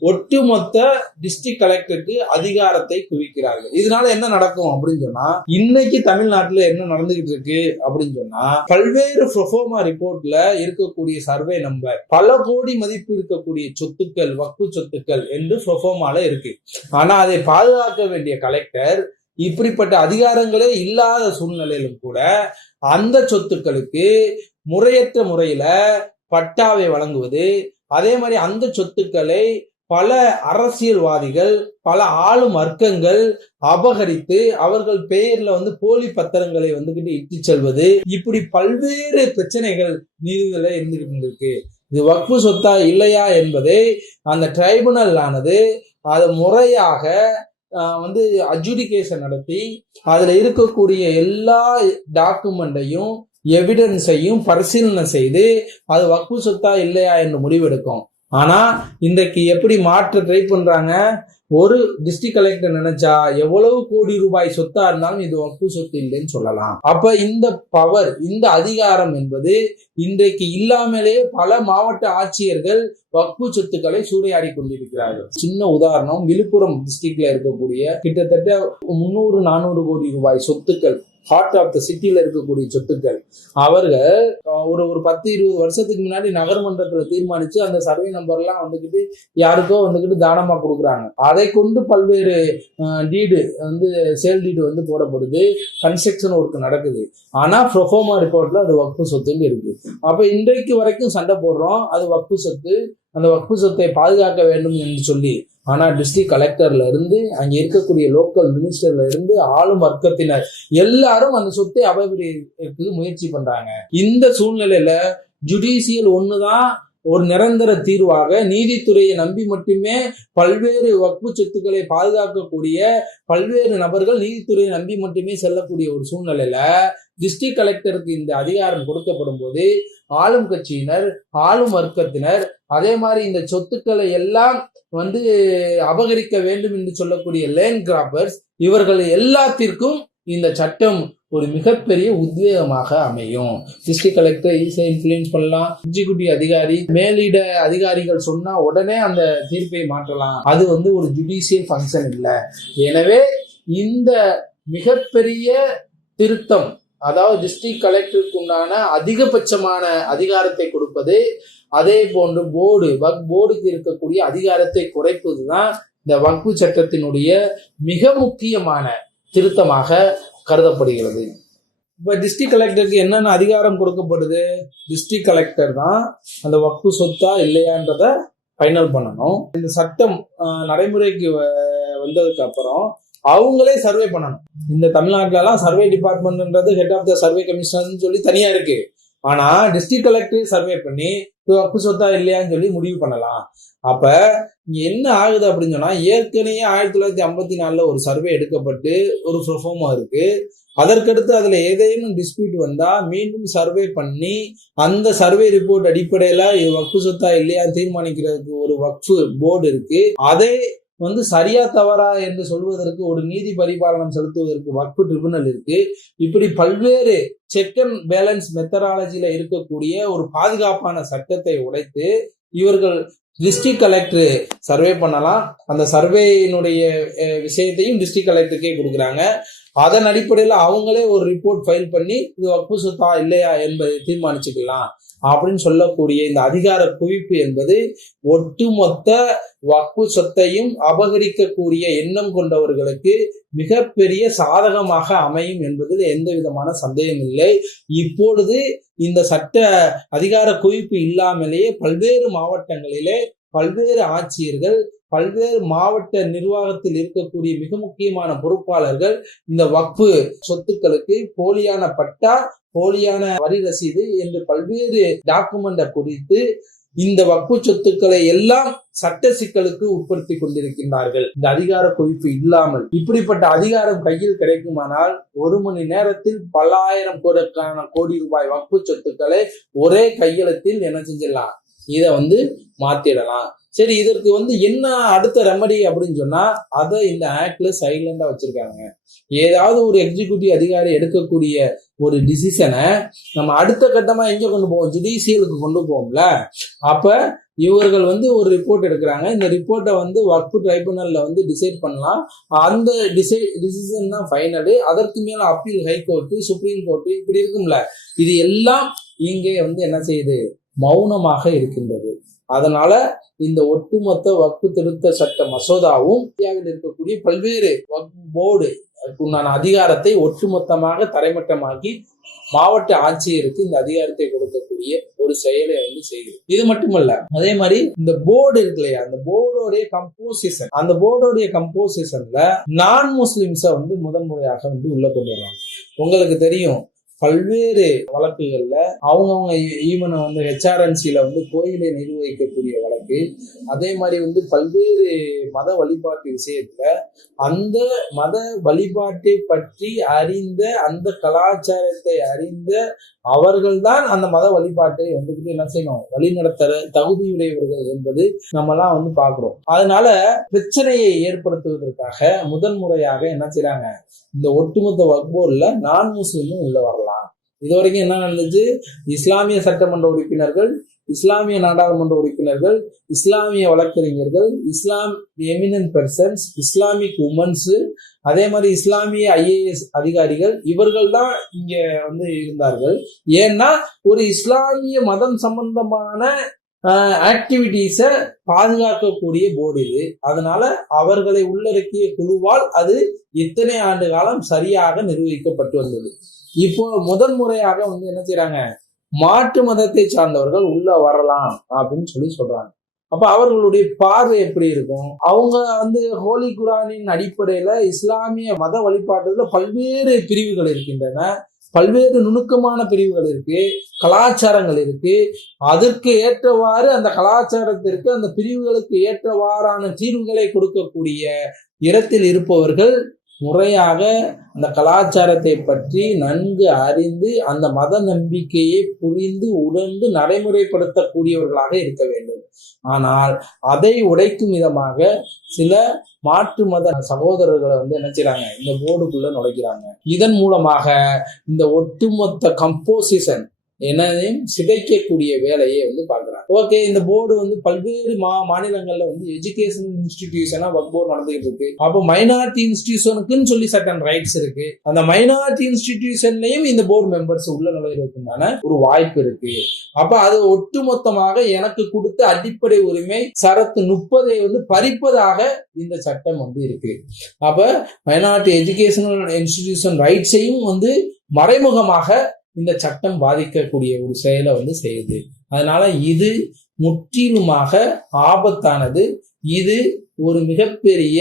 ஒட்டுமொத்த டிஸ்ட்ரிக்ட் கலெக்டருக்கு அதிகாரத்தை குவிக்கிறார்கள். இதனால என்ன நடக்கும் அப்படின்னு சொன்னா, இன்னைக்கு தமிழ்நாட்டுல என்ன நடந்துகிட்டு இருக்கு அப்படின்னு சொன்னா, பல்வேறு ப்ரோஃபோமா ரிப்போர்ட்ல இருக்கக்கூடிய சர்வே நம்பர் பல கோடி மதிப்பு இருக்கக்கூடிய சொத்துக்கள், வக்ஃபு சொத்துக்கள் என்று ப்ரோஃபோமால இருக்கு. ஆனா அதை பாதுகாக்க வேண்டிய கலெக்டர் இப்படிப்பட்ட அதிகாரங்களே இல்லாத சூழ்நிலையிலும் கூட அந்த சொத்துக்களுக்கு முறையற்ற முறையில பட்டாவை வழங்குவது, அதே மாதிரி அந்த சொத்துக்களை பல அரசியல்வாதிகள், பல ஆளும் வர்க்கங்கள் அபகரித்து அவர்கள் பெயர்ல வந்து போலி பத்திரங்களை வந்துகிட்டு இட்டு செல்வது, இப்படி பல்வேறு பிரச்சனைகள் நீதிகளை இருந்துகிட்டு இருக்கு. இது வக்ஃபு சொத்தா இல்லையா என்பதை அந்த ட்ரைபுனல் ஆனது அதை முறையாக வந்து அட்ஜுடிகேஷன் நடத்தி அதுல இருக்கக்கூடிய எல்லா டாக்குமெண்ட்டையும் எவிடன்ஸையும் பரிசீலனை செய்து அது வக்ஃபு சொத்தா இல்லையா என்று முடிவெடுக்கும். ஆனா இன்றைக்கு எப்படி மாற்ற ட்ரை பண்றாங்க, ஒரு டிஸ்ட்ரிக்ட் கலெக்டர் நினைச்சா எவ்வளவு கோடி ரூபாய் சொத்தா இருந்தாலும் இது வக்ஃபு சொத்து இல்லைன்னு சொல்லலாம். அப்ப இந்த பவர், இந்த அதிகாரம் என்பது இன்றைக்கு இல்லாமலே பல மாவட்ட ஆட்சியர்கள் வக்ஃபு சொத்துக்களை சூறையாடி கொண்டிருக்கிறார்கள். சின்ன உதாரணம், விழுப்புரம் டிஸ்ட்ரிக்ட்ல இருக்கக்கூடிய கிட்டத்தட்ட 300-400 கோடி ரூபாய் சொத்துக்கள், ஹார்ட் ஆஃப் த சிட்டியில இருக்கக்கூடிய சொத்துக்கள், அவர்கள் ஒரு 10-20 வருஷத்துக்கு முன்னாடி நகர்மன்றத்துல தீர்மானிச்சு அந்த சர்வே நம்பர்லாம் வந்துகிட்டு யாருக்கோ வந்துகிட்டு தானமா கொடுக்குறாங்க. அதை கொண்டு பல்வேறு டீடு வந்து சேல் டீடு வந்து போடப்படுது, கன்ஸ்ட்ரக்ஷன் ஒர்க் நடக்குது. ஆனா ப்ரோஃபோமா ரிப்போர்ட்ல அது வக்ஃபு சொத்துன்னு இருக்கு. அப்ப இன்றைக்கு வரைக்கும் சண்டை போடுறோம், அது வக்ஃபு சொத்து, அந்த வக்ஃபு சொத்தை பாதுகாக்க வேண்டும் என்று சொல்லி. ஆனா டிஸ்ட்ரிக்ட் கலெக்டர்ல இருந்து அங்க இருக்கக்கூடிய லோக்கல் மினிஸ்டர்ல இருந்து ஆளும் வர்க்கத்தினர் எல்லாரும் அந்த சொத்தை அபகரிக்க முயற்சி பண்றாங்க. இந்த சூழ்நிலையில ஜுடிஷியல் ஒண்ணுதான் ஒரு நிரந்தர தீர்வாக, நீதித்துறையை நம்பி மட்டுமே பல்வேறு வக்ஃபு சொத்துக்களை பாதுகாக்கக்கூடிய பல்வேறு நபர்கள் நீதித்துறையை நம்பி மட்டுமே செல்லக்கூடிய ஒரு சூழ்நிலையில டிஸ்ட்ரிக்ட் கலெக்டருக்கு இந்த அதிகாரம் கொடுக்கப்படும் போது ஆளும் கட்சியினர், ஆளும் வர்க்கத்தினர், அதே மாதிரி இந்த சொத்துக்களை எல்லாம் வந்து அபகரிக்க வேண்டும் என்று சொல்லக்கூடிய லேண்ட் கிராப்பர்ஸ், இவர்கள் எல்லாத்திற்கும் இந்த சட்டம் ஒரு மிகப்பெரிய உத்வேகமாக அமையும். டிஸ்ட்ரிக்ட் கலெக்டர் ஈஸியா இன்ஃப்ளூயன்ஸ் பண்ணலாம். எக்ஸிகியூட்டிவ் அதிகாரி, மேலிட அதிகாரிகள் சொன்னா உடனே அந்த தீர்ப்பை மாற்றலாம். அது வந்து ஒரு ஜுடிஷியல் ஃபங்க்ஷன் இல்லை. எனவே இந்த மிகப்பெரிய திருத்தம் அதாவது டிஸ்ட்ரிக்ட் கலெக்டருக்கு உண்டான அதிகபட்சமான அதிகாரத்தை கொடுப்பது, அதே போன்று வக்ஃப் போர்டுக்கு இருக்கக்கூடிய அதிகாரத்தை குறைப்பதுதான் இந்த வக்ஃபு சட்டத்தினுடைய மிக முக்கியமான திருத்தமாக கருதப்படுகிறது. இப்ப டிஸ்ட்ரிக்ட் கலெக்டருக்கு என்னென்ன அதிகாரம் கொடுக்கப்படுது? டிஸ்ட்ரிக்ட் கலெக்டர் தான் அந்த வக்ஃபு சொத்தா இல்லையான்றத ஃபைனல் பண்ணணும். இந்த சட்டம் நடைமுறைக்கு வந்ததுக்கு அப்புறம் அவங்களே சர்வே பண்ணணும். இந்த தமிழ்நாட்டிலலாம் சர்வே டிபார்ட்மெண்ட்ன்றது head of the survey commissioner சொல்லி தனியா இருக்கு. ஆனா டிஸ்ட்ரிக்ட் கலெக்டர் சர்வே பண்ணி இது வக்ஃபு சொத்தா இல்லையான்னு சொல்லி முடிவு பண்ணலாம். அப்ப இங்க என்ன ஆகுது அப்படின்னு சொன்னா, ஏற்கனவே 1954 ஒரு சர்வே எடுக்கப்பட்டு ஒரு ப்ரொஃபார்மா இருக்கு. அதற்கடுத்து அதுல ஏதேனும் டிஸ்பியூட் வந்தா மீண்டும் சர்வே பண்ணி அந்த சர்வே ரிப்போர்ட் அடிப்படையில இது வக்ஃபு சொத்தா இல்லையா தீர்மானிக்கிறதுக்கு ஒரு வக்ஃபு போர்டு இருக்கு. அதை சரியா தவறா என்று சொல்வதற்கு ஒரு நீதி பரிபாலனம் செலுத்துவதற்கு வக்ஃபு ட்ரிபுனல் இருக்கு. இப்படி பல்வேறு செக் அண்ட் பேலன்ஸ் மெத்தடாலஜியில இருக்கக்கூடிய ஒரு பாதுகாப்பான சட்டத்தை உடைத்து இவர்கள் டிஸ்ட்ரிக்ட் கலெக்டர் சர்வே பண்ணலாம். அந்த சர்வேயினுடைய விஷயத்தையும் டிஸ்ட்ரிக்ட் கலெக்டருக்கே கொடுக்குறாங்க. அதன் அடிப்படையில் அவங்களே ஒரு ரிப்போர்ட் ஃபைல் பண்ணி இது வக்ஃபு சொத்தா இல்லையா என்பதை தீர்மானிச்சுக்கலாம் அப்படின்னு சொல்லக்கூடிய இந்த அதிகார குவிப்பு என்பது ஒட்டுமொத்த வக்ஃபு சொத்தையும் அபகரிக்கக்கூடிய எண்ணம் கொண்டவர்களுக்கு மிகப்பெரிய சாதகமாக அமையும் என்பதில் எந்த விதமான சந்தேகம் இல்லை. இப்பொழுது இந்த சட்ட அதிகார குவிப்பு இல்லாமலேயே பல்வேறு மாவட்டங்களிலே பல்வேறு ஆட்சியர்கள், பல்வேறு மாவட்ட நிர்வாகத்தில் இருக்கக்கூடிய மிக முக்கியமான பொறுப்பாளர்கள் இந்த வக்ஃபு சொத்துக்களுக்கு போலியான பட்டா, போலியான வரி ரசீது என்று பல்வேறு டாக்குமெண்ட்டை குறித்து இந்த வக்ஃபு சொத்துக்களை எல்லாம் சட்ட சிக்கலுக்கு உட்படுத்தி கொண்டிருக்கின்றார்கள். இந்த அதிகார குவிப்பு இல்லாமல் இப்படிப்பட்ட அதிகாரம் கையில் கிடைக்குமானால் 1 மணி நேரத்தில் பல்லாயிரம் கோடி ரூபாய் வக்ஃபு சொத்துக்களை ஒரே கையெழுத்தில் என்ன செஞ்சிடலாம், இதை மாத்திடலாம். சரி, இதற்கு என்ன அடுத்த ரெமடி அப்படின்னு சொன்னா, அதை இந்த ஆக்ட்ல சைலண்டா வச்சிருக்காங்க. ஏதாவது ஒரு எக்ஸிக்யூட்டிவ் அதிகாரி எடுக்கக்கூடிய ஒரு டிசிஷனை நம்ம அடுத்த கட்டமா எங்க கொண்டு போவோம், ஜுடிஷியலுக்கு கொண்டு போவோம்ல. அப்ப இவர்கள் ஒரு ரிப்போர்ட் எடுக்கிறாங்க. இந்த ரிப்போர்ட்டை வக்ஃபு ட்ரைபுனல்ல டிசைட் பண்ணலாம். அந்த டிசிஷன் தான் ஃபைனலு. அதற்கு மேல அப்பீல், ஹைகோர்ட்டு, சுப்ரீம் கோர்ட்டு இப்படி இருக்கும்ல. இது எல்லாம் இங்கே என்ன செய்யுது, மௌனமாக இருக்கின்றது. அதனால இந்த ஒட்டுமொத்த வக்ஃபு திருத்த சட்ட மசோதாவும் இந்தியாவில் இருக்கக்கூடிய பல்வேறு வக்ஃபு போர்டு உண்டான அதிகாரத்தை ஒட்டுமொத்தமாக தரைமட்டமாக்கி மாவட்ட ஆட்சியருக்கு இந்த அதிகாரத்தை கொடுக்கக்கூடிய ஒரு செயலை செய்யுது. இது மட்டுமல்ல, அதே மாதிரி இந்த போர்டு இருக்கு இல்லையா, அந்த போர்டோடைய கம்போசிஷன், அந்த போர்டோடைய கம்போசிஷன்ல நான் முஸ்லிம்ஸை முதன்முறையாக உள்ள கொண்டு வருவாங்க. உங்களுக்கு தெரியும், பல்வேறு வழக்குகள்ல அவங்க ஈவன் ஹெச்ஆர்என்சில கோயிலை நிர்வகிக்கக்கூடிய வழக்கு, அதே மாதிரி பல்வேறு மத வழிபாட்டு விஷயத்துல அந்த மத வழிபாட்டை பற்றி அறிந்த, அந்த கலாச்சாரத்தை அறிந்த அவர்கள்தான் அந்த மத வழிபாட்டை என்ன செய்யணும், வழிநடத்துற தகுதியுடையவர்கள் என்பது நம்மலாம் பாக்குறோம். அதனால பிரச்சனையை ஏற்படுத்துவதற்காக முதன்முறையாக என்ன செய்யறாங்க, இந்த ஒட்டுமொத்த வக்ஃப் போர்டுல நான் முஸ்லிமும் உள்ள வரலாம். இதுவரைக்கும் என்ன நடந்துச்சு, இஸ்லாமிய சட்டமன்ற உறுப்பினர்கள், இஸ்லாமிய நாடாளுமன்ற உறுப்பினர்கள், இஸ்லாமிய வழக்கறிஞர்கள், இஸ்லாம் எமினன்ட் பர்சன்ஸ், இஸ்லாமிக் உமன்ஸ், அதே மாதிரி இஸ்லாமிய ஐஏஎஸ் அதிகாரிகள், இவர்கள் தான் இங்க இருந்தார்கள். ஏன்னா ஒரு இஸ்லாமிய மதம் சம்பந்தமான ஆக்டிவிட்டிஸை பாதுகாக்கக்கூடிய போர்டு இது. அதனால அவர்களை உள்ளடக்கிய குழுவால் அது இத்தனை ஆண்டு காலம் சரியாக நிர்வகிக்கப்பட்டு வந்தது. இப்போ முதன்முறையாக என்ன செய்யறாங்க, மாற்று மதத்தை சார்ந்தவர்கள் உள்ள வரலாம் அப்படின்னு சொல்றாங்க. அப்ப அவர்களுடைய பார்வை எப்படி இருக்கும்? அவங்க ஹோலி குரானின் அடிப்படையில இஸ்லாமிய மத வழிபாட்டுல பல்வேறு பிரிவுகள் இருக்கின்றன, பல்வேறு நுணுக்கமான பிரிவுகள் இருக்கு, கலாச்சாரங்கள் இருக்கு. அதற்கு ஏற்றவாறு அந்த கலாச்சாரத்திற்கு, அந்த பிரிவுகளுக்கு ஏற்றவாறான தீர்வுகளை கொடுக்கக்கூடிய இடத்தில் இருப்பவர்கள் முறையாக அந்த கலாச்சாரத்தை பற்றி நன்கு அறிந்து அந்த மத நம்பிக்கையை புரிந்து உணர்ந்து நடைமுறைப்படுத்தக்கூடியவர்களாக இருக்க வேண்டும். ஆனால் அதை உடைக்கும் விதமாக சில மாற்று மத சகோதரர்களை என்ன செய்றாங்க, இந்த போர்டுக்குள்ள நுழைக்கிறாங்க. இதன் மூலமாக இந்த ஒட்டுமொத்த கம்போசிஷன், என்னதையும் சிதைக்கக்கூடிய வேலையை பார்க்குறாங்க. ஓகே, இந்த போர்டு பல்வேறு மாநிலங்கள்ல எஜுகேஷன் இன்ஸ்டிடியூஷனா வக்ஃப் போர்டு நடந்துகிட்டு இருக்கு. அப்போ மைனாரிட்டி இன்ஸ்டிடியூஷனுக்குன்னு சொல்லி சர்டன் ரைட்ஸ் இருக்கு. அந்த மைனாரிட்டி இன்ஸ்டிடியூஷன்லயும் இந்த போர்டு மெம்பர்ஸ் உள்ள நுழைவதற்கான ஒரு வாய்ப்பு இருக்கு. அப்ப அது ஒட்டுமொத்தமாக எனக்கு கொடுத்த அடிப்படை உரிமை சரத்து 30 பறிப்பதாக இந்த சட்டம் இருக்கு. அப்ப மைனாரிட்டி எஜுகேஷனல் இன்ஸ்டிடியூஷன் ரைட்ஸையும் மறைமுகமாக இந்த சட்டம் பாதிக்கக்கூடிய ஒரு செயலை செய்யுது. அதனால இது முற்றிலுமாக ஆபத்தானது. இது ஒரு மிகப்பெரிய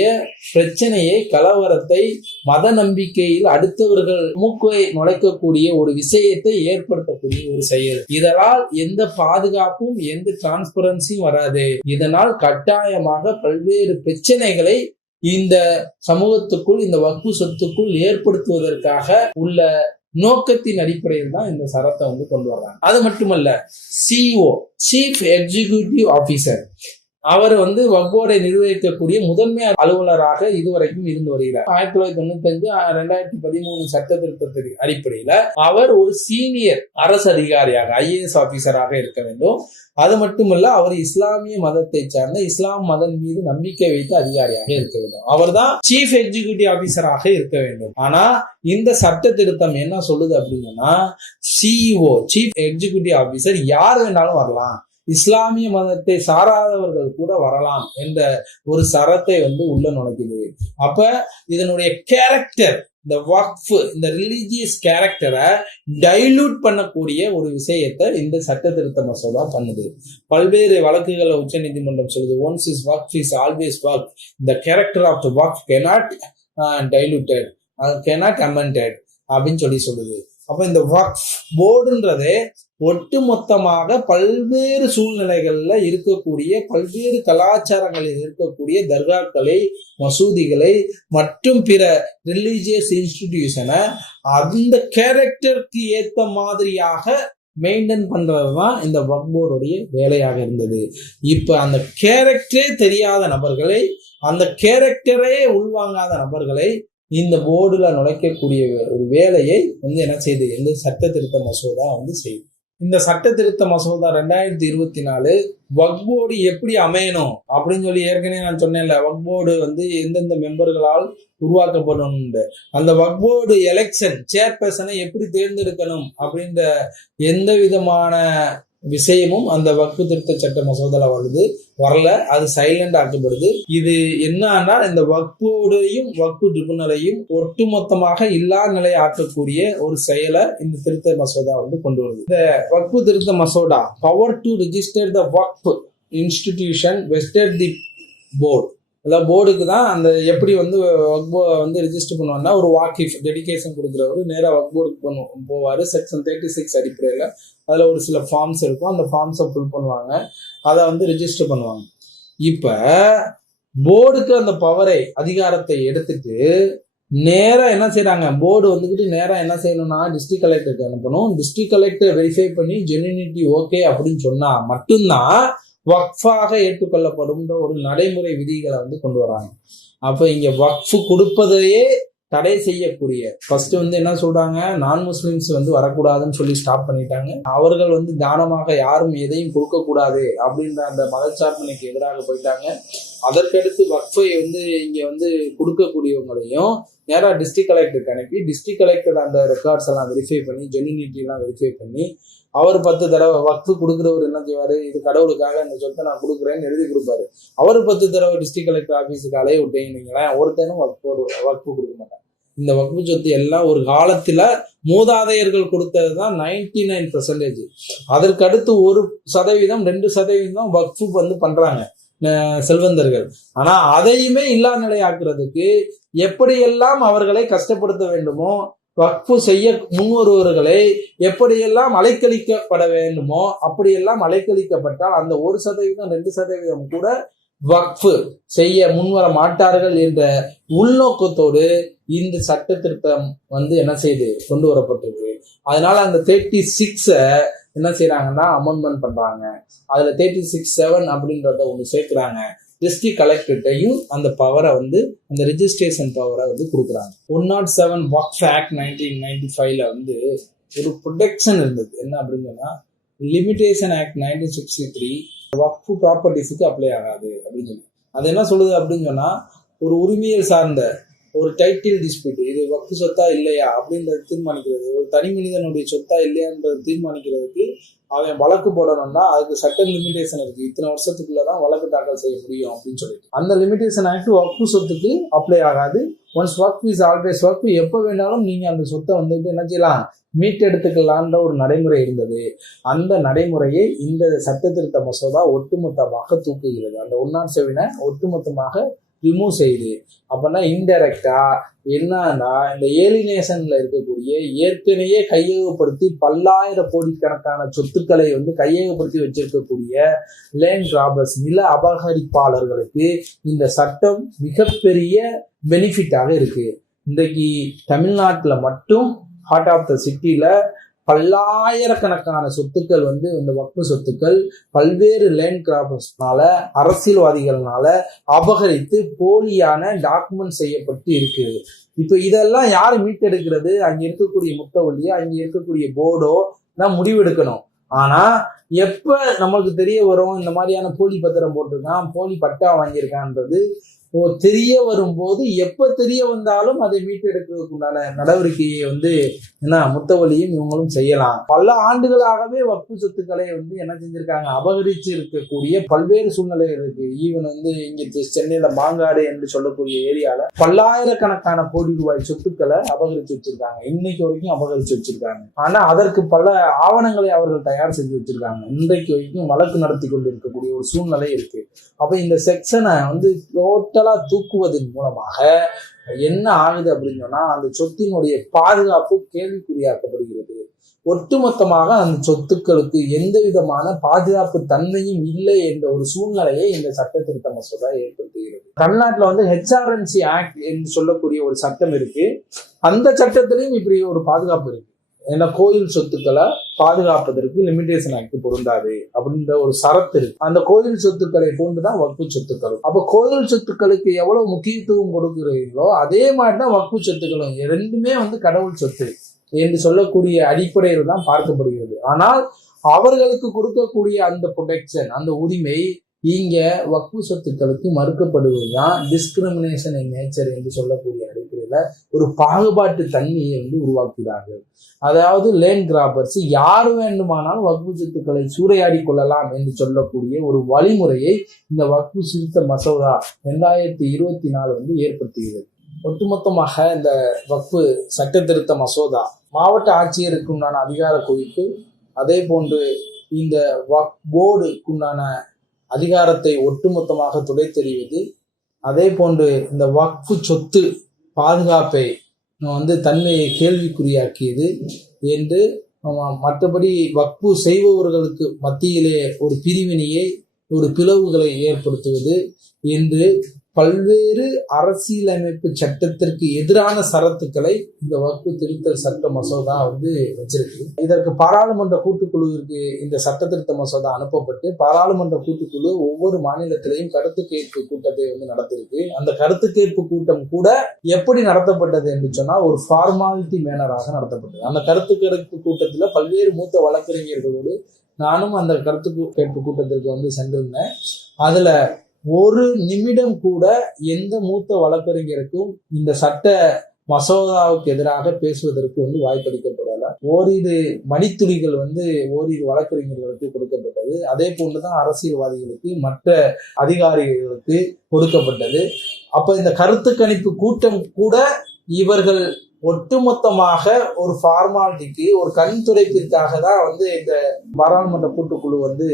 பிரச்சனையை, கலவரத்தை, மத நம்பிக்கையில் அடுத்தவர்கள் மூக்கை நுழைக்கக்கூடிய ஒரு விஷயத்தை ஏற்படுத்தக்கூடிய ஒரு செயல். இதனால் எந்த பாதுகாப்பும் எந்த டிரான்ஸ்பரன்சியும் வராது. இதனால் கட்டாயமாக பல்வேறு பிரச்சனைகளை இந்த சமூகத்துக்குள், இந்த வக்ஃபு சொத்துக்குள் ஏற்படுத்துவதற்காக உள்ள நோக்கத்தின் அடிப்படையில் தான் இந்த சரத்தை கொண்டு வர்றாங்க. அது மட்டுமல்ல, சிஇஓ, சீஃப் எக்ஸிகியூட்டிவ் ஆபீசர், அவர் வக்ஃப் போர்டை நிர்வகிக்கக்கூடிய முதன்மை அலுவலராக இதுவரைக்கும் இருந்து வருகிறார். 1995 2013 சட்ட திருத்தத்தின் அடிப்படையில அவர் ஒரு சீனியர் அரசு அதிகாரியாக, IAS ஆபீசராக இருக்க வேண்டும். அது மட்டுமல்ல, அவர் இஸ்லாமிய மதத்தை சார்ந்த, இஸ்லாம் மதம் மீது நம்பிக்கை வைத்த அதிகாரியாக இருக்க வேண்டும். அவர் தான் சீஃப் எக்ஸிகியூட்டிவ் ஆபீசராக இருக்க வேண்டும். ஆனா இந்த சட்ட திருத்தம் என்ன சொல்லுது அப்படின்னா, சிஇஓ, சீஃப் எக்ஸிகியூட்டிவ் ஆபீசர் யார் வேணாலும் வரலாம், இஸ்லாமிய மதத்தை சாராதவர்கள் கூட வரலாம் என்ற ஒரு சரத்தை உள்ள நுழைக்குது. அப்ப இதனுடைய கேரக்டர், இந்த வக்ஃப், இந்த ரிலீஜியஸ் கேரக்டரை டைலூட் பண்ணக்கூடிய ஒரு விஷயத்தை இந்த சட்ட திருத்த மசோதா பண்ணுது. பல்வேறு வழக்குகளை உச்ச நீதிமன்றம் சொல்லுது, once is Waqf is always Waqf, the character of the waqf cannot diluted, cannot amended அப்படின்னு சொல்லுது. அப்ப இந்த வக்ஃப் போர்டுன்றதே ஒட்டுமொத்தமாக பல்வேறு சூழ்நிலைகள்ல இருக்கக்கூடிய, பல்வேறு கலாச்சாரங்களில் இருக்கக்கூடிய தர்காக்களை, மசூதிகளை மற்றும் பிற ரிலீஜியஸ் இன்ஸ்டிடியூஷனை அந்த கேரக்டருக்கு ஏத்த மாதிரியாக மெயின்டைன் பண்றதுதான் இந்த வக்ஃப் போர்டுடைய வேலையாக இருந்தது. இப்ப அந்த கேரக்டரே தெரியாத நபர்களை, அந்த கேரக்டரே உள்வாங்காத நபர்களை இந்த போர்டுல நுழைக்கக்கூடிய ஒரு வேலையை என்ன செய்யுது, இந்த சட்ட திருத்த மசோதா செய்யுது. இந்த சட்ட திருத்த மசோதா 2024 வக்ஃப் போர்டு எப்படி அமையணும் அப்படின்னு ஏற்கனவே நான் சொன்னேன்ல, வக்ஃப் போர்டு எந்தெந்த மெம்பர்களால் உருவாக்கப்படும், அந்த வக்ஃப் போர்டு எலெக்ஷன் சேர்பர்சனை எப்படி தேர்ந்தெடுக்கணும் அப்படின்ற எந்த விதமான விஷயமும் அந்த வக்ஃபு திருத்த சட்ட மசோதால வரல. அது சைலண்ட் ஆக்கப்படுது. இது என்னன்னா, இந்த வக்ஃபோடையும் வக்ஃபு ட்ரிபுனலையும் ஒட்டுமொத்தமாக இல்லா நிலை ஆக்கக்கூடிய ஒரு செயலை இந்த திருத்த மசோதா கொண்டு வருது. இந்த வக்ஃபு திருத்த மசோதா power to register the Waqf institution vested the board, அதாவது போர்டுக்கு தான் அந்த எப்படி வக்ஃபை ரிஜிஸ்டர் பண்ணுவாங்கன்னா, ஒரு வாக்கிஃப் டெடிகேஷன் கொடுக்குறவர் நேராக வக்ஃப் போர்டுக்கு போவார். செக்ஷன் 36 அடிப்படையில் அதில் ஒரு சில ஃபார்ம்ஸ் இருக்கும். அந்த ஃபார்ம்ஸை ஃபில் பண்ணுவாங்க, அதை ரிஜிஸ்டர் பண்ணுவாங்க. இப்போ போர்டுக்கு அந்த பவரை, அதிகாரத்தை எடுத்துட்டு நேராக என்ன செய்யறாங்க, போர்டு நேராக என்ன செய்யணும்னா டிஸ்ட்ரிக்ட் கலெக்டருக்கு அனுப்பணும். டிஸ்ட்ரிக்ட் கலெக்டர் வெரிஃபை பண்ணி ஜென்யூனிட்டி ஓகே அப்படின்னு சொன்னா மட்டும்தான் வக்ஃபாக ஏற்றுக்கொள்ளப்படும் ஒரு நடைமுறை விதிகளை கொண்டு வராங்க. அப்ப இங்க வக்ஃப் கொடுப்பதையே தடை செய்யக்கூடிய ஃபர்ஸ்ட் என்ன சொல்றாங்க, நான் முஸ்லிம்ஸ் வரக்கூடாதுன்னு சொல்லி ஸ்டாப் பண்ணிட்டாங்க. அவர்கள் தானமாக யாரும் எதையும் கொடுக்க கூடாது அப்படின்ற அந்த மதச்சார்பினைக்கு எதிராக போயிட்டாங்க. அதற்கடுத்து வக்ஃபை இங்க கொடுக்கக்கூடியவங்களையும் நேரா டிஸ்ட்ரிக்ட் கலெக்டருக்கு அனுப்பி, டிஸ்ட்ரிக்ட் கலெக்டர் அந்த ரெக்கார்ட்ஸ் எல்லாம் வெரிஃபை பண்ணி, ஜென்யூனிட்டி எல்லாம் வெரிஃபை பண்ணி, அவர் 10 தடவை வக்ஃபு கொடுக்குறவர் என்ன செய்வாரு, இது கடவுளுக்காக இந்த சொத்தை நான் கொடுக்குறேன்னு எழுதி கொடுப்பாரு. அவர் 10 தடவை டிஸ்ட்ரிக்ட் கலெக்டர் ஆபீஸுக்கு அலைய விட்டீங்களேன், ஒருத்தனும் வக்ஃபு கொடுக்க மாட்டாங்க. இந்த வக்ஃபு சொத்து எல்லாம் ஒரு காலத்துல மூதாதையர்கள் கொடுத்ததுதான் 99%. அதற்கு அடுத்து 1%, 2% வக்ஃபு பண்றாங்க செல்வந்தர்கள். ஆனா அதையுமே இல்லா நிலை ஆக்குறதுக்கு எப்படியெல்லாம் அவர்களை கஷ்டப்படுத்த வேண்டுமோ, வக்ஃபு செய்ய முன்வருவர்களை எப்படியெல்லாம் அலைக்கழிக்கப்பட வேண்டுமோ அப்படியெல்லாம் அலைக்கழிக்கப்பட்டால் அந்த 1%, 2% கூட வக்ஃபு செய்ய முன்வர மாட்டார்கள் என்ற உள்நோக்கத்தோடு இந்த சட்ட திருத்தம் என்ன செய்து கொண்டு வரப்பட்டிருக்கு. அதனால அந்த 36 என்ன செய்யறாங்கன்னா அமெண்ட்மெண்ட் பண்றாங்க. அதுல 36(7) அப்படின்றத ஒண்ணு சேர்க்கிறாங்க. டிஸ்ட்ரிக்ட் கலெக்டர்ட்டையும் அந்த பவரை அந்த ரெஜிஸ்ட்ரேஷன் பவரை கொடுக்குறாங்க. 107 வக்ஃப் ஆக்ட் 1995ல ஒரு ப்ரொடெக்ஷன் இருந்தது. என்ன அப்படின்னு சொன்னா, லிமிடேஷன் ஆக்ட் 1963 வக்ஃபு ப்ராப்பர்ட்டிஸுக்கு அப்ளை ஆகாது அப்படின்னு சொல்லி. அது என்ன சொல்லுது அப்படின்னு சொன்னா, ஒரு உரிமையல் சார்ந்த ஒரு டைட்டில் டிஸ்பியூட், இது வக்ஃபு சொத்தா இல்லையா அப்படின்றத தீர்மானிக்கிறது, ஒரு தனி மனிதனுடைய சொத்தா இல்லையான்றதை தீர்மானிக்கிறதுக்கு அவன் வழக்கு போடணும்னா அதுக்கு சட்ட லிமிடேஷன் இருக்கு. இத்தனை வருஷத்துக்குள்ளதான் வழக்கு தாக்கல் செய்ய முடியும் அப்படின்னு சொல்லிட்டு அந்த லிமிடேஷன் ஆக்ட் வக்ஃபு சொத்துக்கு அப்ளை ஆகாது. ஒன்ஸ் வக்ஃப் இஸ் ஆல்வேஸ் வக்ஃப். எப்போ வேணாலும் நீங்க அந்த சொத்தை வந்துட்டு என்ன செய்யலாம், மீட்டெடுத்துக்கலான்ற ஒரு நடைமுறை இருந்தது. அந்த நடைமுறையை இந்த சட்ட திருத்த மசோதா ஒட்டுமொத்தமாக தூக்குகிறது. அந்த 107 ஒட்டுமொத்தமாக ரிமூவ் செய்யுது. அப்படின்னா இன்டைரக்டா என்னன்னா, இந்த ஏலினேஷன்ல இருக்கக்கூடிய ஏற்கனவே கையகப்படுத்தி பல்லாயிரம் கோடிக்கணக்கான சொத்துக்களை கையகப்படுத்தி வச்சிருக்கக்கூடிய லேண்ட் ராபர்ஸ், நில அபகரிப்பாளர்களுக்கு இந்த சட்டம் மிகப்பெரிய பெனிஃபிட்டாக இருக்கு. இன்றைக்கு தமிழ்நாட்டில் மட்டும் ஹார்ட் ஆஃப் த சிட்டியில பல்லாயிரக்கணக்கான சொத்துக்கள் இந்த வக்ஃபு சொத்துக்கள் பல்வேறு லேண்ட் கிராபர்ஸ்னால, அரசியல்வாதிகள்னால அபகரித்து போலியான டாக்குமெண்ட் செய்யப்பட்டு இருக்கு. இப்ப இதெல்லாம் யாரு மீட்டெடுக்கிறது? அங்க இருக்கக்கூடிய முத்தவள்ளியோ, அங்க இருக்கக்கூடிய போர்டோ தான் முடிவெடுக்கணும். ஆனா எப்ப நமக்கு தெரிய வரும் இந்த மாதிரியான போலி பத்திரம் போட்டிருக்கான், போலி பட்டா வாங்கியிருக்கான்றது தெரிய வரும்போது, எப்ப தெரிய வந்தாலும் அதை மீட்டெடுக்கிறதுக்கு உண்டான நடவடிக்கையை என்ன முத்தவள்ளியும் இவங்களும் செய்யலாம். பல ஆண்டுகளாகவே வக்ஃபு சொத்துக்களை என்ன செஞ்சிருக்காங்க, அபகரிச்சு இருக்கக்கூடிய பல்வேறு சூழ்நிலைகள் இருக்கு. ஈவன் இங்க சென்னையில மாங்காடு என்று சொல்லக்கூடிய ஏரியால பல்லாயிரக்கணக்கான கோடி ரூபாய் சொத்துக்களை அபகரிச்சு வச்சிருக்காங்க. இன்னைக்கு வரைக்கும் அபகரிச்சு வச்சிருக்காங்க. ஆனா அதற்கு பல ஆவணங்களை அவர்கள் தயார் செஞ்சு வச்சிருக்காங்க. இன்றைக்கு வரைக்கும் வழக்கு நடத்தி கொண்டு இருக்கக்கூடிய ஒரு சூழ்நிலை இருக்கு. அப்ப இந்த செக்ஷனை டோட்டலா தூக்குவதன் மூலமாக என்ன ஆகுது அப்படின்னு சொன்னா, அந்த சொத்தினுடைய பாதுகாப்பு கேள்விக்குறியாக்கப்படுகிறது. ஒட்டுமொத்தமாக அந்த சொத்துக்களுக்கு எந்த விதமான பாதுகாப்பு தன்மையும் இல்லை என்ற ஒரு சூழ்நிலையை இந்த சட்ட திருத்த மசோதா ஏற்படுத்துகிறது. தமிழ்நாட்டில் HRNC ஆக்ட் என்று சொல்லக்கூடிய ஒரு சட்டம் இருக்கு. அந்த சட்டத்திலையும் இப்படி ஒரு பாதுகாப்பு இருக்கு. ஏன்னா கோயில் சொத்துக்களை பாதுகாப்பதற்கு லிமிடேஷன் ஆக்ட் பொருந்தாது அப்படின்ற ஒரு சரத்து இருக்கு. அந்த கோயில் சொத்துக்களை போன்றுதான் வக்ஃபு சொத்துக்களும். அப்ப கோயில் சொத்துக்களுக்கு எவ்வளவு முக்கியத்துவம் கொடுக்குறீங்களோ அதே மாதிரிதான் வக்ஃபு சொத்துக்களும். ரெண்டுமே கடவுள் சொத்து என்று சொல்லக்கூடிய அடிப்படையில் தான் பார்க்கப்படுகிறது. ஆனால் அவர்களுக்கு கொடுக்கக்கூடிய அந்த ப்ரொடெக்ஷன், அந்த உரிமை இங்க வக்ஃபு சொத்துக்களுக்கு மறுக்கப்படுவதுதான் டிஸ்கிரிமினேஷன் இன் நேச்சர் என்று சொல்லக்கூடிய அடிப்படையில ஒரு பாகுபாட்டு தன்மையை உருவாக்குகிறார்கள். அதாவது லேண்ட் கிராபர்ஸ் யார் வேண்டுமானாலும் வக்ஃபு சொத்துக்களை சூறையாடி கொள்ளலாம் என்று சொல்லக்கூடிய ஒரு வழிமுறையை இந்த வக்ஃபு திருத்த மசோதா 2024 ஏற்படுத்துகிறது. ஒட்டுமொத்தமாக இந்த வக்ஃபு சட்ட திருத்த மசோதா மாவட்ட ஆட்சியருக்கு உண்டான அதிகார குவிப்பு, அதே போன்று இந்த வக்ஃப் போர்டுக்குண்டான அதிகாரத்தை ஒட்டுமொத்தமாக துடைத்தெறிவது, அதே போன்று இந்த வக்ஃபு சொத்து பாதுகாப்பை தன்மையை கேள்விக்குறியாக்கியது என்று, மற்றபடி வக்ஃபு செய்பவர்களுக்கு மத்தியிலே ஒரு பிரிவினையை, ஒரு பிளவுகளை ஏற்படுத்துவது என்று பல்வேறு அரசியலமைப்பு சட்டத்திற்கு எதிரான சரத்துக்களை இந்த வக்ஃபு திருத்த சட்ட மசோதா வச்சிருக்கு. இதற்கு பாராளுமன்ற கூட்டுக்குழுவிற்கு இந்த சட்ட திருத்த மசோதா அனுப்பப்பட்டு பாராளுமன்ற கூட்டுக்குழு ஒவ்வொரு மாநிலத்திலையும் கருத்து கேட்பு கூட்டத்தை நடத்திருக்கு. அந்த கருத்து கேட்பு கூட்டம் கூட எப்படி நடத்தப்பட்டது என்று சொன்னா, ஒரு ஃபார்மாலிட்டி மேனராக நடத்தப்பட்டது. அந்த கருத்து கேட்பு கூட்டத்துல பல்வேறு மூத்த வழக்கறிஞர்களோடு நானும் அந்த கருத்து கேட்பு கூட்டத்திற்கு சென்றிருந்தேன். அதுல ஒரு நிமிடம் கூட எந்த மூத்த வழக்கறிஞருக்கும் இந்த சட்ட மசோதாவுக்கு எதிராக பேசுவதற்கு வாய்ப்பளிக்கப்படல. ஓரிரு மணித்துளிகள் ஓரிரு வழக்கறிஞர்களுக்கு கொடுக்கப்பட்டது. அதே போன்றுதான் அரசியல்வாதிகளுக்கு, மற்ற அதிகாரிகளுக்கு கொடுக்கப்பட்டது. அப்ப இந்த கருத்து கணிப்பு கூட்டம் கூட இவர்கள் ஒட்டுமொத்தமாக ஒரு ஃபார்மாலிட்டிக்கு, ஒரு கண் துடைப்பிற்காக தான் இந்த பாராளுமன்ற கூட்டுக்குழு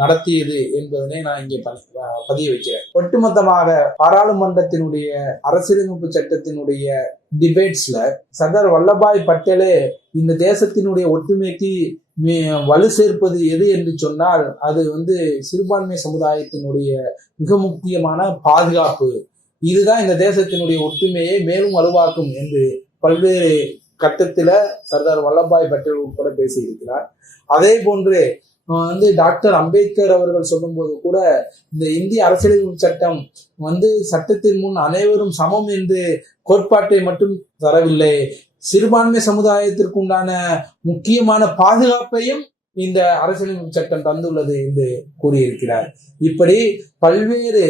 நடத்தியது என்பதனை நான் இங்கே பதிய வைக்கிறேன். ஒட்டுமொத்தமாக பாராளுமன்றத்தினுடைய அரசியலமைப்பு சட்டத்தினுடைய டிபேட்ஸ்ல சர்தார் வல்லபாய் பட்டேலே இந்த தேசத்தினுடைய ஒற்றுமைக்கு வலு சேர்ப்பது எது என்று சொன்னால், அது சிறுபான்மை சமுதாயத்தினுடைய மிக முக்கியமான பாதுகாப்பு, இதுதான் இந்த தேசத்தினுடைய ஒற்றுமையை மேலும் வலுவாக்கும் என்று பல்வேறு கட்டத்துல சர்தார் வல்லபாய் பட்டேல் உட்பட பேசியிருக்கிறார். அதே போன்று டாக்டர் அம்பேத்கர் அவர்கள் சொல்லும் போது கூட இந்த இந்திய அரசியலமைப்பு சட்டம் சட்டத்தின் முன் அனைவரும் சமம் என்று கோட்பாட்டை மட்டும் தரவில்லை, சிறுபான்மை சமுதாயத்திற்கு உண்டான முக்கியமான பாதுகாப்பையும் இந்த அரசியலமைப்பு சட்டம் தந்துள்ளது என்று கூறியிருக்கிறார். இப்படி பல்வேறு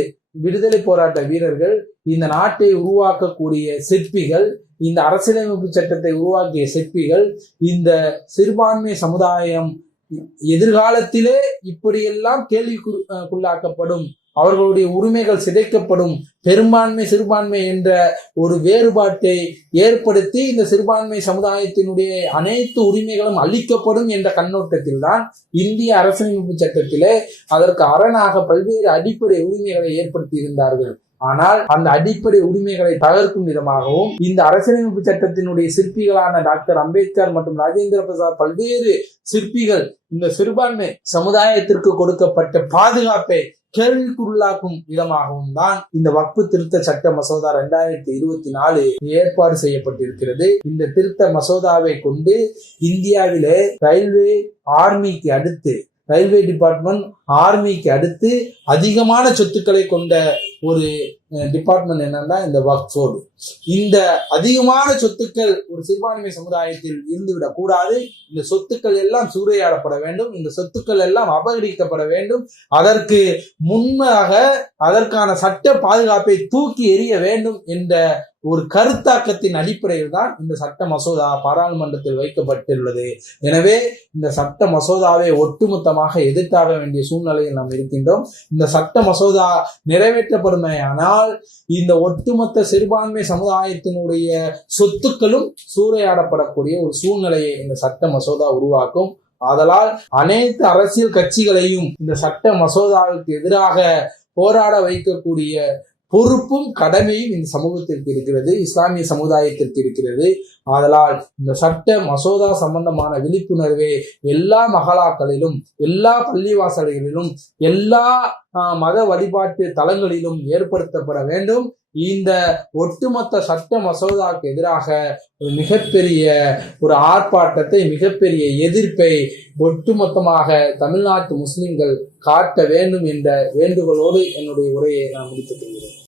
விடுதலை போராட்ட வீரர்கள், இந்த நாட்டை உருவாக்கக்கூடிய சிற்பிகள், இந்த அரசியலமைப்பு சட்டத்தை உருவாக்கிய சிற்பிகள், இந்த சிறுபான்மை சமுதாயம் எதிர்காலத்திலே இப்படியெல்லாம் கேள்விக்குள்ளாக்கப்படும், அவர்களுடைய உரிமைகள் சிதைக்கப்படும், பெரும்பான்மை சிறுபான்மை என்ற ஒரு வேறுபாட்டை ஏற்படுத்தி இந்த சிறுபான்மை சமுதாயத்தினுடைய அனைத்து உரிமைகளும் அளிக்கப்படும் என்ற கண்ணோட்டத்தில் தான் இந்திய அரசியலமைப்பு சட்டத்திலே அதற்கு அரணாக பல்வேறு அடிப்படை உரிமைகளை ஏற்படுத்தி இருந்தார்கள். ஆனால் அந்த அடிப்படை உரிமைகளை தகர்க்கும் விதமாகவும் இந்த அரசியலமைப்பு சட்டத்தினுடைய சிற்பிகளான டாக்டர் அம்பேத்கர் மற்றும் ராஜேந்திர பிரசாத் பல்வேறு சிற்பிகள் இந்த சிறுபான்மை சமுதாயத்திற்கு கொடுக்கப்பட்ட பாதுகாப்பை கேள்விக்குள்ளாக்கும் விதமாகவும் தான் இந்த வக்ஃபு திருத்த சட்ட மசோதா 2024 ஏற்பாடு செய்யப்பட்டிருக்கிறது. இந்த திருத்த மசோதாவை கொண்டு இந்தியாவிலே ரயில்வே டிபார்ட்மெண்ட் ஆர்மிக்கு அடுத்து அதிகமான சொத்துக்களை கொண்ட ஒரு டிபார்ட்மெண்ட் என்னன்னா இந்த வக்ஃப் போர்டு. இந்த அதிகமான சொத்துக்கள் ஒரு சிறுபான்மை சமுதாயத்தில் இருந்துவிடக் கூடாது. இந்த சொத்துக்கள் எல்லாம் சூறையாடப்பட வேண்டும், இந்த சொத்துக்கள் எல்லாம் அபகரிக்கப்பட வேண்டும். அதற்கு முன்பாக அதற்கான சட்ட பாதுகாப்பை தூக்கி எறிய வேண்டும் என்ற ஒரு கருத்தாக்கத்தின் அடிப்படையில் தான் இந்த சட்ட மசோதா பாராளுமன்றத்தில் வைக்கப்பட்டுள்ளது. எனவே இந்த சட்ட மசோதாவை ஒட்டுமொத்தமாக எதிர்த்தாக வேண்டிய சூழ்நிலையில் நாம் இருக்கின்றோம். இந்த சட்ட மசோதா நிறைவேற்றப்படுமையானால் இந்த ஒட்டுமொத்த சிறுபான்மை சமுதாயத்தினுடைய சொத்துக்களும் சூறையாடப்படக்கூடிய ஒரு சூழ்நிலையை இந்த சட்ட மசோதா உருவாக்கும். ஆதலால் அனைத்து அரசியல் கட்சிகளையும் இந்த சட்ட மசோதாவுக்கு எதிராக போராட வைக்கக்கூடிய பொறுப்பும் கடமையும் இந்த சமூகத்திற்கு இருக்கிறது, இஸ்லாமிய சமுதாயத்திற்கு இருக்கிறது. ஆதலால் இந்த சட்ட மசோதா சம்பந்தமான விழிப்புணர்வை எல்லா மகளாக்களிலும், எல்லா பள்ளிவாசல்களிலும், எல்லா மத வழிபாட்டு தலங்களிலும் ஏற்படுத்தப்பட வேண்டும். இந்த ஒட்டுமொத்த சட்ட மசோதாவுக்கு எதிராக மிகப்பெரிய ஒரு ஆர்ப்பாட்டத்தை, மிகப்பெரிய எதிர்ப்பை ஒட்டுமொத்தமாக தமிழ்நாட்டு முஸ்லிம்கள் காட்ட வேண்டும் என்ற வேண்டுகோளோடு என்னுடைய உரையை நான் முடித்துக் கொள்கிறேன்.